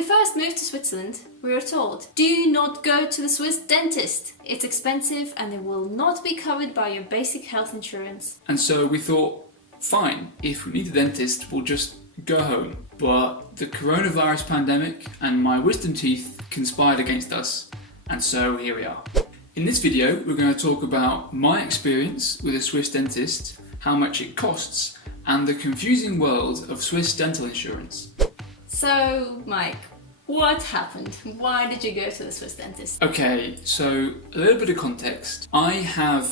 we first moved to Switzerland, we were told, do not go to the Swiss dentist. It's expensive and it will not be covered by your basic health insurance. And so we thought, fine, if we need a dentist, we'll just go home. But the coronavirus pandemic and my wisdom teeth conspired against us, and so here we are. In this video, we're going to talk about my experience with a Swiss dentist, how much it costs, and the confusing world of Swiss dental insurance. So, Mike, what happened? Why did you go to the Swiss dentist? Okay, so a little bit of context. I had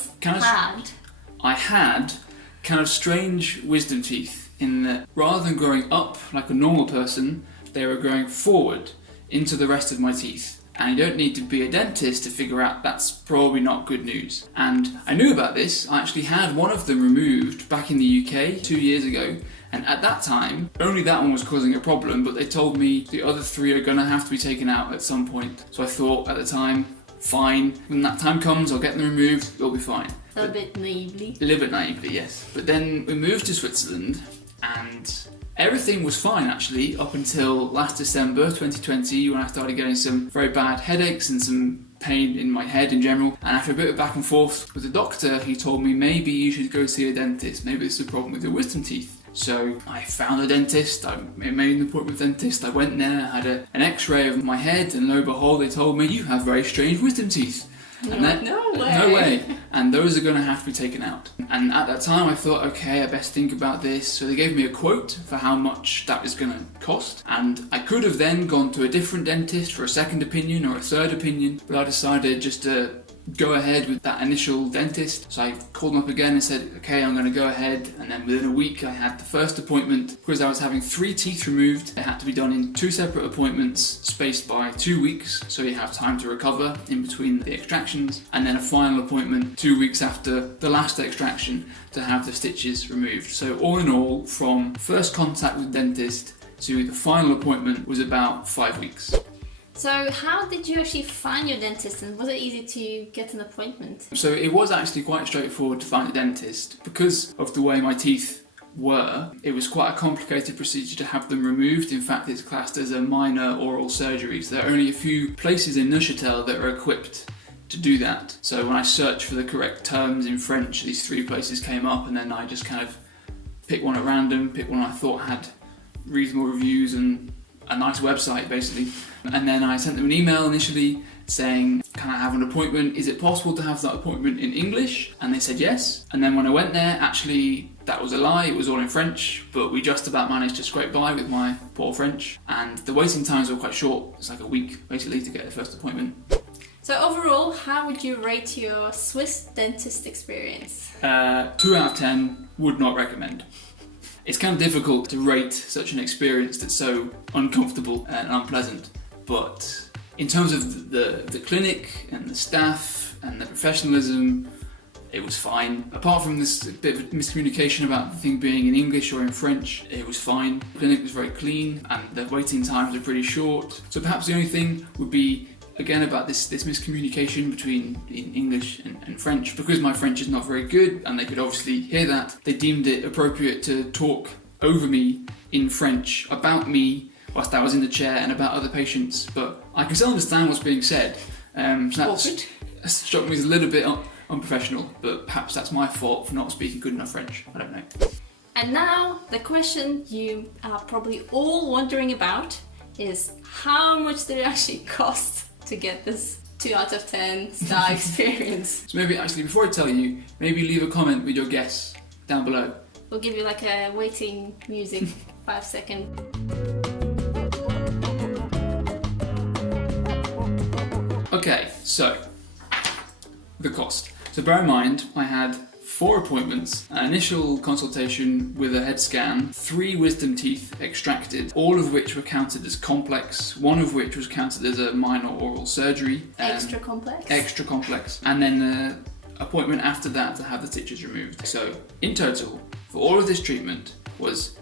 kind of strange wisdom teeth in that rather than growing up like a normal person, they were growing forward into the rest of my teeth. And you don't need to be a dentist to figure out that's probably not good news. And I knew about this. I actually had one of them removed back in the UK 2 years ago. And at that time, only that one was causing a problem, but they told me the other three are gonna have to be taken out at some point. So I thought at the time, fine, when that time comes, I'll get them removed, it'll be fine. A little bit naively. A little bit naively, yes. But then we moved to Switzerland and everything was fine actually up until last December 2020 when I started getting some very bad headaches and some pain in my head in general. And after a bit of back and forth with the doctor, he told me maybe you should go see a dentist. Maybe it's a problem with your wisdom teeth. So I found a dentist, I made an appointment with a dentist, I went there, had an x-ray of my head, and lo and behold they told me you have very strange wisdom teeth. And no way! No way! And those are going to have to be taken out. And at that time I thought, okay, I best think about this. So they gave me a quote for how much that was going to cost. And I could have then gone to a different dentist for a second opinion or a third opinion, but I decided just to go ahead with that initial dentist. So I called them up again and said, okay, I'm going to go ahead. And then within a week I had the first appointment. Because I was having 3 teeth removed, it had to be done in 2 separate appointments spaced by 2 weeks, so you have time to recover in between the extractions, and then a final appointment 2 weeks after the last extraction to have the stitches removed. So all in all, from first contact with the dentist to the final appointment was about 5 weeks. So how did you actually find your dentist, and was it easy to get an appointment? So it was actually quite straightforward to find a dentist. Because of the way my teeth were, it was quite a complicated procedure to have them removed. In fact, it's classed as a minor oral surgery. So there are only a few places in Neuchâtel that are equipped to do that. So when I searched for the correct terms in French, these 3 places came up, and then I just kind of picked one at random, picked one I thought had reasonable reviews and a nice website basically. And then I sent them an email initially saying, can I have an appointment? Is it possible to have that appointment in English? And they said yes. And then when I went there, actually that was a lie, it was all in French, but we just about managed to scrape by with my poor French. And the waiting times were quite short, it's like a week basically to get the first appointment. So overall, how would you rate your Swiss dentist experience? 2 out of 10, would not recommend. It's kind of difficult to rate such an experience that's so uncomfortable and unpleasant, but in terms of the clinic and the staff and the professionalism, it was fine. Apart from this bit of miscommunication about the thing being in English or in French, it was fine. The clinic was very clean and the waiting times are pretty short. So perhaps the only thing would be again about this miscommunication between in English and French. Because my French is not very good and they could obviously hear that, they deemed it appropriate to talk over me in French about me whilst I was in the chair and about other patients, but I can still understand what's being said. So that struck me as a little bit unprofessional, but perhaps that's my fault for not speaking good enough French, I don't know. And now the question you are probably all wondering about is how much did it actually cost to get this 2 out of 10 star experience? So maybe actually before I tell you, maybe leave a comment with your guess down below. We'll give you like a waiting music 5 second. Okay, so the cost. So bear in mind, I had 4 appointments, an initial consultation with a head scan, 3 wisdom teeth extracted, all of which were counted as complex, one of which was counted as a minor oral surgery. Extra complex? Extra complex. And then the appointment after that to have the stitches removed. So in total, for all of this treatment was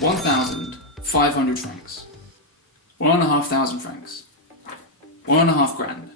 1,500 francs. 1,500 francs. 1.5 grand.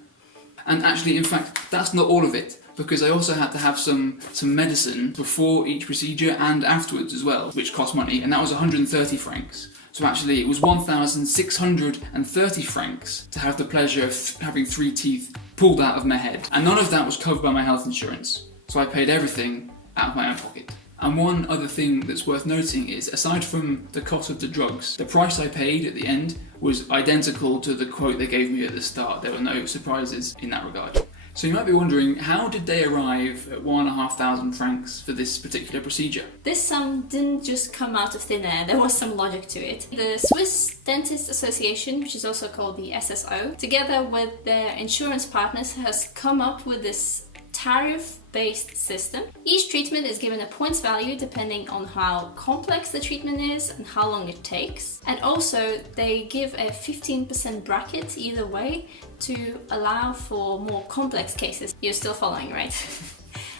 And actually, in fact, that's not all of it, because I also had to have some medicine before each procedure and afterwards as well, which cost money, and that was 130 francs. So actually it was 1,630 francs to have the pleasure of having 3 teeth pulled out of my head. And none of that was covered by my health insurance. So I paid everything out of my own pocket. And one other thing that's worth noting is, aside from the cost of the drugs, the price I paid at the end was identical to the quote they gave me at the start. There were no surprises in that regard. So you might be wondering, how did they arrive at 1,500 francs for this particular procedure? This sum didn't just come out of thin air, there was some logic to it. The Swiss Dentist Association, which is also called the SSO, together with their insurance partners, has come up with this tariff-based system. Each treatment is given a points value depending on how complex the treatment is and how long it takes. And also they give a 15% bracket either way to allow for more complex cases. You're still following, right?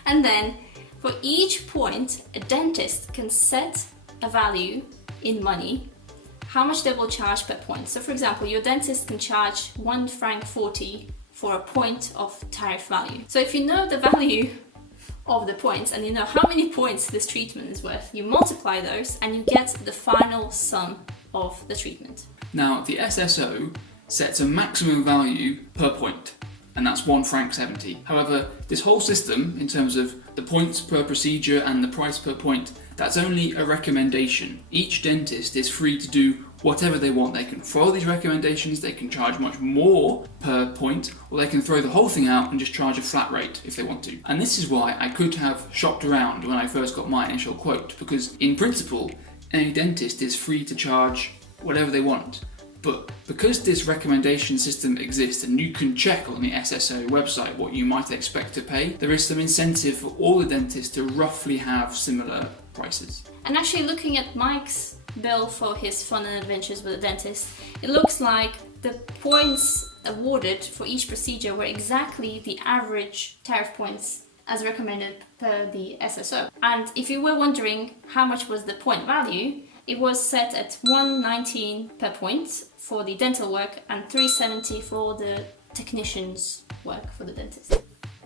And then for each point, a dentist can set a value in money, how much they will charge per point. So for example, your dentist can charge 1 franc 40 for a point of tariff value. So if you know the value of the points and you know how many points this treatment is worth, you multiply those and you get the final sum of the treatment. Now, the SSO sets a maximum value per point, and that's 1 franc 70. However, this whole system, in terms of the points per procedure and the price per point, that's only a recommendation. Each dentist is free to do whatever they want. They can follow these recommendations, they can charge much more per point, or they can throw the whole thing out and just charge a flat rate if they want to. And this is why I could have shopped around when I first got my initial quote, because in principle, any dentist is free to charge whatever they want. But because this recommendation system exists and you can check on the SSO website what you might expect to pay, there is some incentive for all the dentists to roughly have similar prices. And actually, looking at Mike's bill for his fun and adventures with a dentist, it looks like the points awarded for each procedure were exactly the average tariff points as recommended per the SSO. And if you were wondering how much was the point value, it was set at 119 per point for the dental work and 370 for the technician's work for the dentist.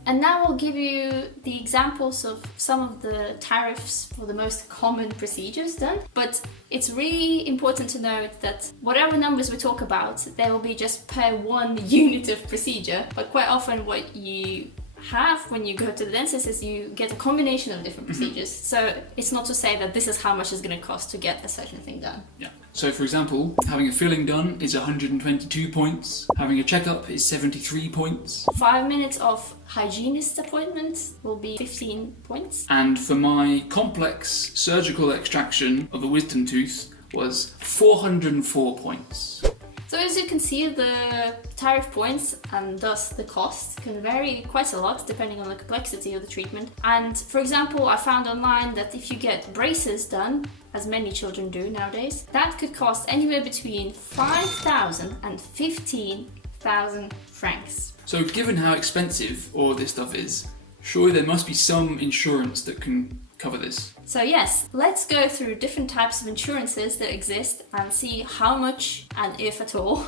And now I'll give you the examples of some of the tariffs for the most common procedures done. But it's really important to note that whatever numbers we talk about, they will be just per one unit of procedure. But quite often what you have when you go to the dentist is you get a combination of different procedures. So it's not to say that this is how much it's going to cost to get a certain thing done. Yeah. So for example, having a filling done is 122 points, having a checkup is 73 points. 5 minutes of hygienist appointment will be 15 points. And for my complex surgical extraction of a wisdom tooth was 404 points. So as you can see, the tariff points and thus the cost can vary quite a lot depending on the complexity of the treatment. And for example, I found online that if you get braces done, as many children do nowadays, that could cost anywhere between 5,000 and 15,000 francs. So given how expensive all this stuff is, surely there must be some insurance that can cover this. So yes, let's go through different types of insurances that exist and see how much, and if at all,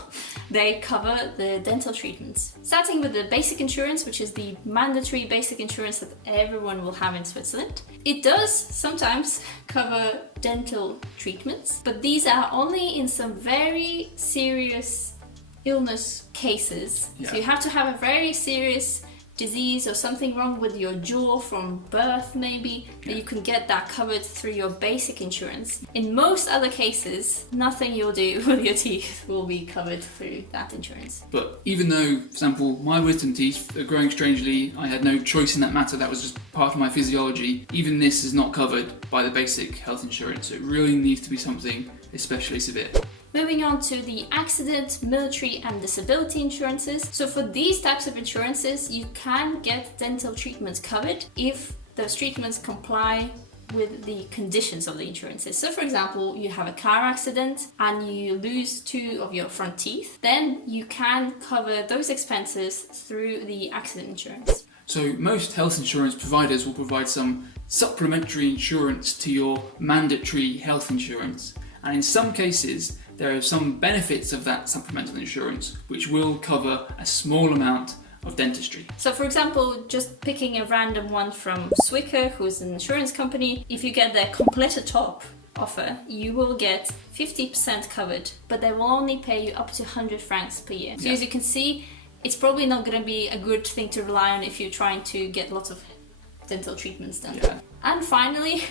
they cover the dental treatments. Starting with the basic insurance, which is the mandatory basic insurance that everyone will have in Switzerland. It does sometimes cover dental treatments, but these are only in some very serious illness cases. Yeah. So you have to have a very serious disease or something wrong with your jaw from birth maybe, that you can get that covered through your basic insurance. In most other cases, nothing you'll do with your teeth will be covered through that insurance. But even though, for example, my wisdom teeth are growing strangely, I had no choice in that matter, that was just part of my physiology, even this is not covered by the basic health insurance, so it really needs to be something especially severe. Moving on to the accident, military and disability insurances. So for these types of insurances, you can get dental treatments covered if those treatments comply with the conditions of the insurances. So for example, you have a car accident and you lose 2 of your front teeth, then you can cover those expenses through the accident insurance. So most health insurance providers will provide some supplementary insurance to your mandatory health insurance. And in some cases, there are some benefits of that supplemental insurance which will cover a small amount of dentistry. So for example, just picking a random one from Swicker, who's an insurance company, if you get their complete top offer, you will get 50% covered, but they will only pay you up to 100 francs per year. So as you can see, it's probably not going to be a good thing to rely on if you're trying to get lots of dental treatments done. And finally,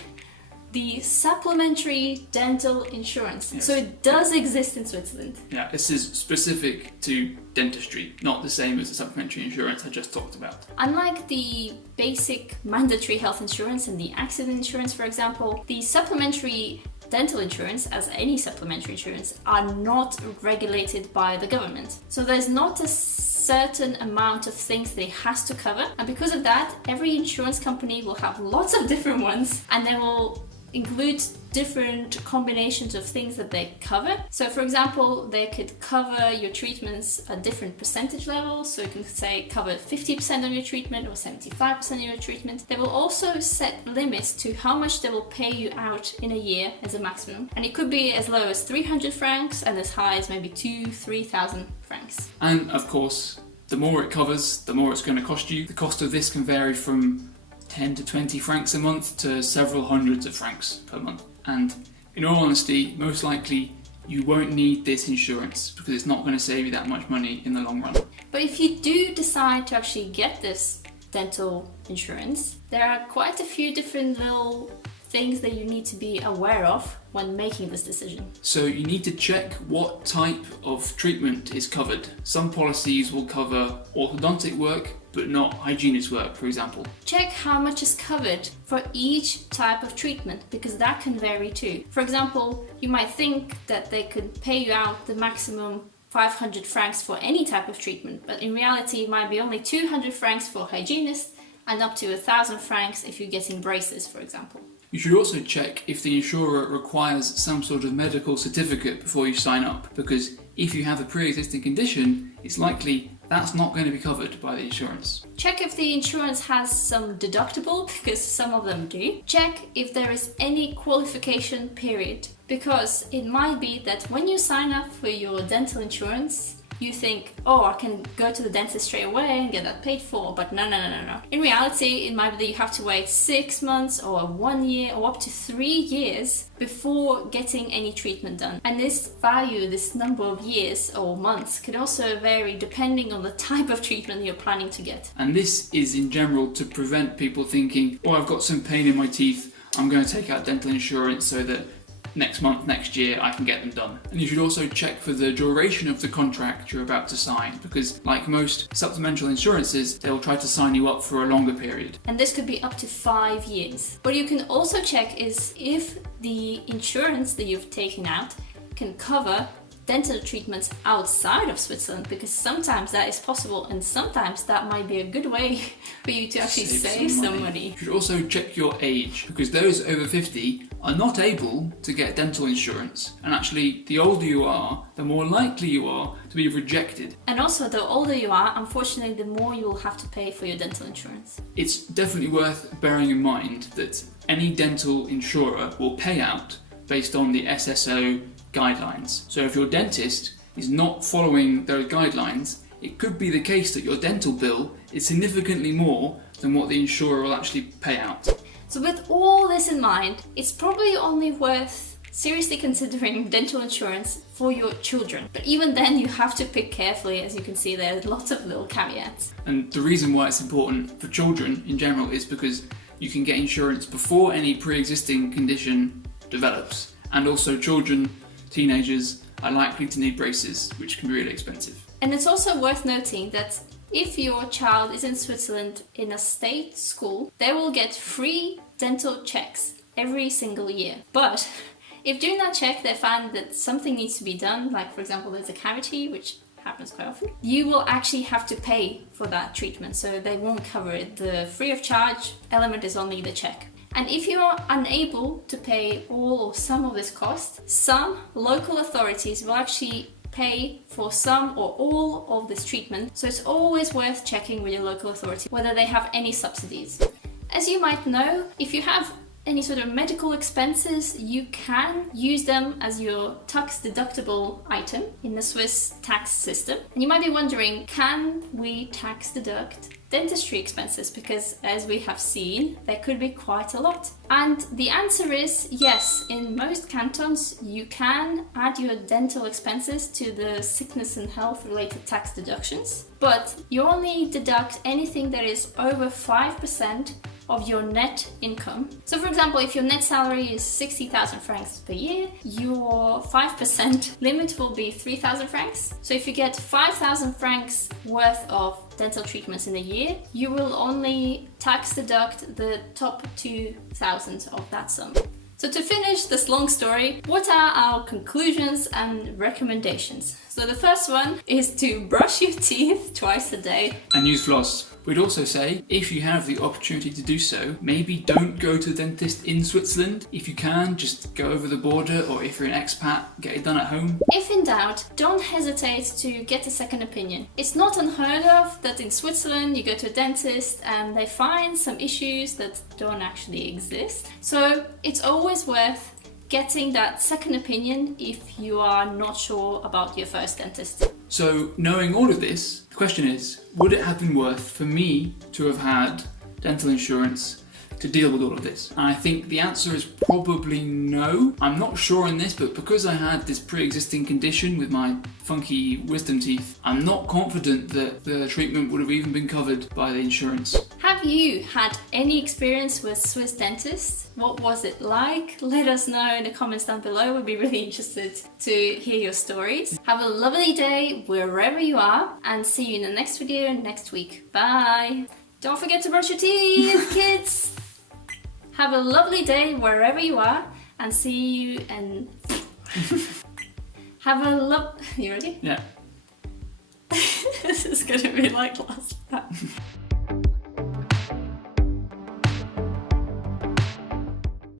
the supplementary dental insurance. So it does exist in Switzerland. Yeah, this is specific to dentistry, not the same as the supplementary insurance I just talked about. Unlike the basic mandatory health insurance and the accident insurance, for example, the supplementary dental insurance, as any supplementary insurance, are not regulated by the government. So there's not a certain amount of things they has to cover, and because of that, every insurance company will have lots of different ones, and they will include different combinations of things that they cover. So for example, they could cover your treatments at different percentage levels. So you can say cover 50% of your treatment or 75% of your treatment. They will also set limits to how much they will pay you out in a year as a maximum. And it could be as low as 300 francs and as high as maybe 2,000-3,000 francs. And of course, the more it covers, the more it's going to cost you. The cost of this can vary from 10 to 20 francs a month to several hundreds of francs per month. And in all honesty, most likely you won't need this insurance because it's not going to save you that much money in the long run. But if you do decide to actually get this dental insurance, there are quite a few different little things that you need to be aware of when making this decision. So you need to check what type of treatment is covered. Some policies will cover orthodontic work, but not hygienist work, for example. Check how much is covered for each type of treatment, because that can vary too. For example, you might think that they could pay you out the maximum 500 francs for any type of treatment, but in reality it might be only 200 francs for hygienist and up to 1,000 francs if you're getting braces, for example. You should also check if the insurer requires some sort of medical certificate before you sign up, because if you have a pre-existing condition, it's likely that's not going to be covered by the insurance. Check if the insurance has some deductible, because some of them do. Check if there is any qualification period, because it might be that when you sign up for your dental insurance, you think, oh, I can go to the dentist straight away and get that paid for, but no. In reality, it might be that you have to wait 6 months or 1 year or up to 3 years before getting any treatment done. And this value, this number of years or months, can also vary depending on the type of treatment you're planning to get. And this is in general to prevent people thinking, oh, I've got some pain in my teeth, I'm going to take out dental insurance so that next month, next year, I can get them done. And you should also check for the duration of the contract you're about to sign, because like most supplemental insurances, they will try to sign you up for a longer period. And this could be up to 5 years. What you can also check is if the insurance that you've taken out can cover dental treatments outside of Switzerland, because sometimes that is possible and sometimes that might be a good way for you to actually save some money. You should also check your age, because those over 50 are not able to get dental insurance, and actually the older you are, the more likely you are to be rejected. And also the older you are, unfortunately, the more you will have to pay for your dental insurance. It's definitely worth bearing in mind that any dental insurer will pay out based on the SSO guidelines. So if your dentist is not following those guidelines, it could be the case that your dental bill is significantly more than what the insurer will actually pay out. So with all this in mind, it's probably only worth seriously considering dental insurance for your children. But even then, you have to pick carefully. As you can see, there are lots of little caveats. And the reason why it's important for children in general is because you can get insurance before any pre-existing condition develops. And also children, teenagers, are likely to need braces, which can be really expensive. And it's also worth noting that if your child is in Switzerland in a state school, they will get free dental checks every single year. But if during that check they find that something needs to be done, like for example there's a cavity, which happens quite often, you will actually have to pay for that treatment, so they won't cover it. The free of charge element is only the check. And if you are unable to pay all or some of this cost, some local authorities will actually pay for some or all of this treatment, so it's always worth checking with your local authority whether they have any subsidies. As you might know, if you have any sort of medical expenses, you can use them as your tax deductible item in the Swiss tax system. And you might be wondering, can we tax deduct dentistry expenses? Because as we have seen, there could be quite a lot. And the answer is yes, in most cantons you can add your dental expenses to the sickness and health related tax deductions, but you only deduct anything that is over 5% of your net income. So for example, if your net salary is 60,000 francs per year, your 5% limit will be 3,000 francs. So if you get 5,000 francs worth of dental treatments in a year, you will only tax deduct the top 2,000 of that sum. So to finish this long story, what are our conclusions and recommendations? So the first one is to brush your teeth twice a day. And use floss. We'd also say, if you have the opportunity to do so, maybe don't go to the dentist in Switzerland. If you can, just go over the border, or if you're an expat, get it done at home. If in doubt, don't hesitate to get a second opinion. It's not unheard of that in Switzerland you go to a dentist and they find some issues that don't actually exist. So it's always worth getting that second opinion if you are not sure about your first dentist. So, knowing all of this, the question is, would it have been worth for me to have had dental insurance to deal with all of this? And I think the answer is probably no. I'm not sure on this, but because I had this pre-existing condition with my funky wisdom teeth, I'm not confident that the treatment would have even been covered by the insurance. Have you had any experience with Swiss dentists? What was it like? Let us know in the comments down below. We'd be really interested to hear your stories. Have a lovely day wherever you are, and see you in the next video next week. Bye! Don't forget to brush your teeth, kids! Have a lovely day wherever you are, and see you and have a You ready? Yeah. This is gonna be like last time.